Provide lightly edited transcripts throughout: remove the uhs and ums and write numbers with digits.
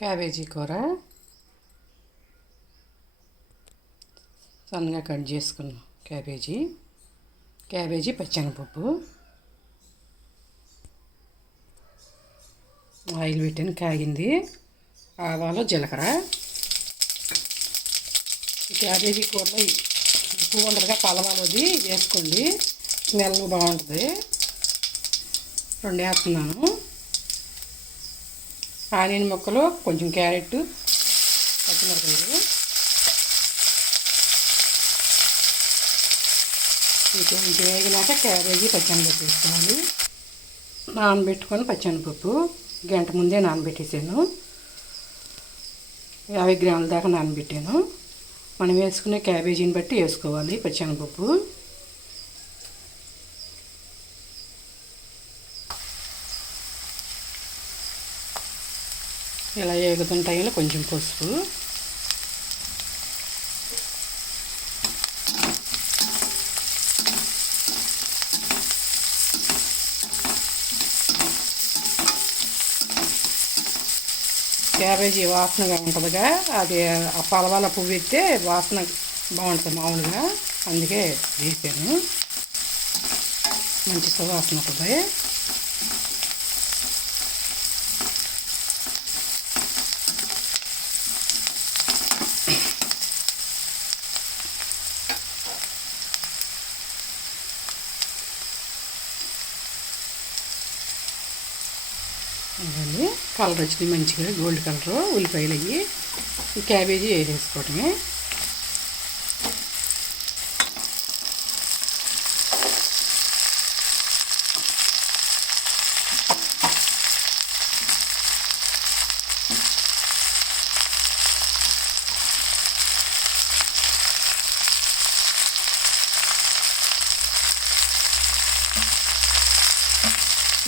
Cabbage కూర సన్నగా cut చేసుకున్నాం. క్యాబేజీ పచ్చెనపప్పు, ఆయిల్ పెట్టాను, కాగింది. ఆవాలు, జీలకర్ర. క్యాబేజీ కూరలో ఉప్పు ఉండదుగా, పలవాలది వేసుకోండి, స్మెల్ బాగుంటుంది. 2 వేస్తున్నాను. ఆనియన్ ముక్కలు, కొంచెం క్యారెట్, పచ్చిమిరపకాయలు. కొంచెం వేగినాక క్యాబేజీ పచ్చెనపప్పు వేసుకోవాలి. నానబెట్టుకొని పచ్చెనపప్పు గంట ముందే నానబెట్టేసాను. 50 గ్రాముల దాకా నానబెట్టాను. మనం వేసుకునే క్యాబేజీని బట్టి వేసుకోవాలి పచ్చెనపప్పు. ఇలా వేగుతున్న టైంలో కొంచెం పసుపు, క్యాబేజీ వాసనగా ఉంటుందిగా, అది ఆ పలవాల పువ్వు ఎత్తే వాసన బాగుంటుంది మామూలుగా, అందుకే వేసాను. మంచి సువాసన ఉంటుంది. ఇవన్నీ కలర్ వచ్చినాయి మంచిగా, గోల్డ్ కలరు. ఉల్లిపాయలు అయ్యి ఈ క్యాబేజీ వేసేసుకోవటమే.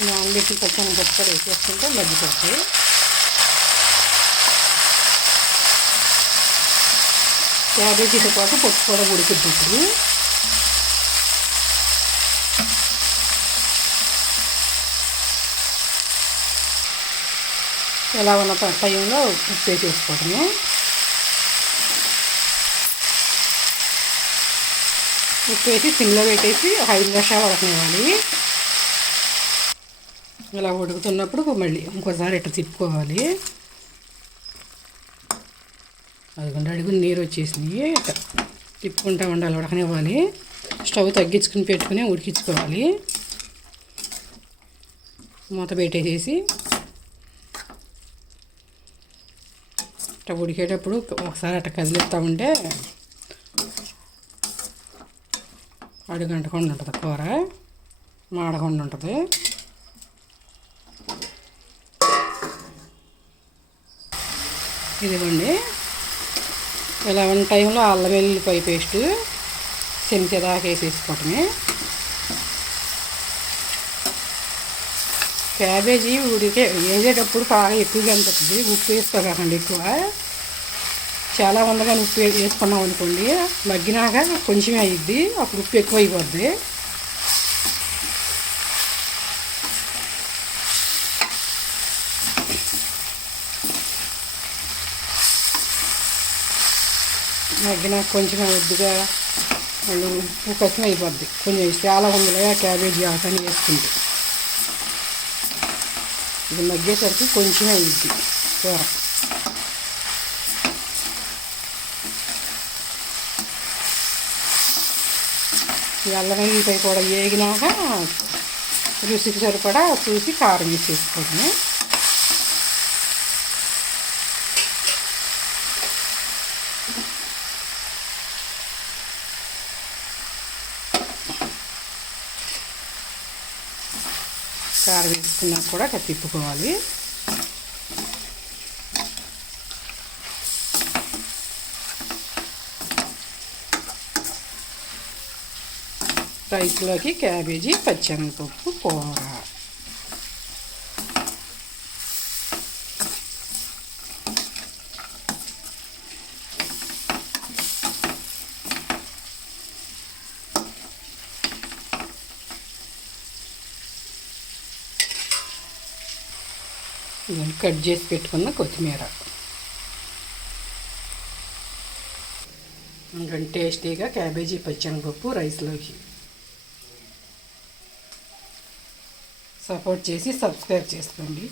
నానబెట్టి పచ్చెనపప్పు కూడా వేసేసుకుంటే మగ్గిపోతాయి. క్యాబేజీతో పాటు పప్పు కూడా ఉడికిపోతుంది. ఎలా ఉన్న టైంలో ఉప్పు వేసేసుకోవడమే. ఉప్పు వేసి సిమ్లో పెట్టేసి 5 నిమిషాలు ఉడకనివ్వాలి. ఇలా ఉడుకుతున్నప్పుడు మళ్ళీ ఇంకోసారి ఇట్లా తిప్పుకోవాలి. అదిగోండి, అడుగుని నీరు వచ్చేసినాయి. ఇట్లా తిప్పుకుంటూ ఉండాలి, ఉడకనివ్వాలి. స్టవ్ తగ్గించుకుని పెట్టుకుని ఉడికించుకోవాలి. మూత పెట్టేసేసి ఇట్లా ఉడికేటప్పుడు ఒకసారి అట్లా కదిలిస్తూ ఉంటే అడుగంటకుండా ఉంటుంది, కూర మాడకుండా ఉంటుంది. ఇదిగోండి, ఇలా ఉన్న టైంలో అల్లం వెల్లుల్లిపాయ పేస్టు చెంచా దాకా వేసేసుకోవటమే. క్యాబేజీ వేసేటప్పుడు బాగా ఎక్కువగా అనిపిస్తుంది. ఉప్పు వేసుకోకండి ఎక్కువ. చాలా వందగా ఉప్పు వేసుకున్నాం అనుకోండి, మగ్గినాక కొంచెమే అయ్యిద్ది, అప్పుడు ఉప్పు ఎక్కువ అయిపోద్ది. మగ్గినాక కొంచెం వద్దుగా వాళ్ళు ఉప్పు కష్టం అయిపోద్ది. కొంచెం చాలా ఉందిలే క్యాబేజీ ఆకని వేసుకుంటే. ఇది మగ్గేసరికి కొంచెమే అయ్యిద్ది కూర. అల్లం వెల్లుల్లిపాయ కూడా వేగినాక రుచికి సరిపడా చూసి కారం వేసేసుకోవడమే. కారం వేసుకున్నాక కూడా అట్లా తిప్పుకోవాలి. రైస్లోకి క్యాబేజీ పచ్చెనపప్పు కూర. ఇదిగోండి కట్ చేసి పెట్టుకున్న కొత్తిమీర. ఇంకొంచెం టేస్టీగా క్యాబేజీ పచ్చెనగపప్పు రైస్లోకి. సపోర్ట్ చేసి సబ్స్క్రైబ్ చేసుకోండి.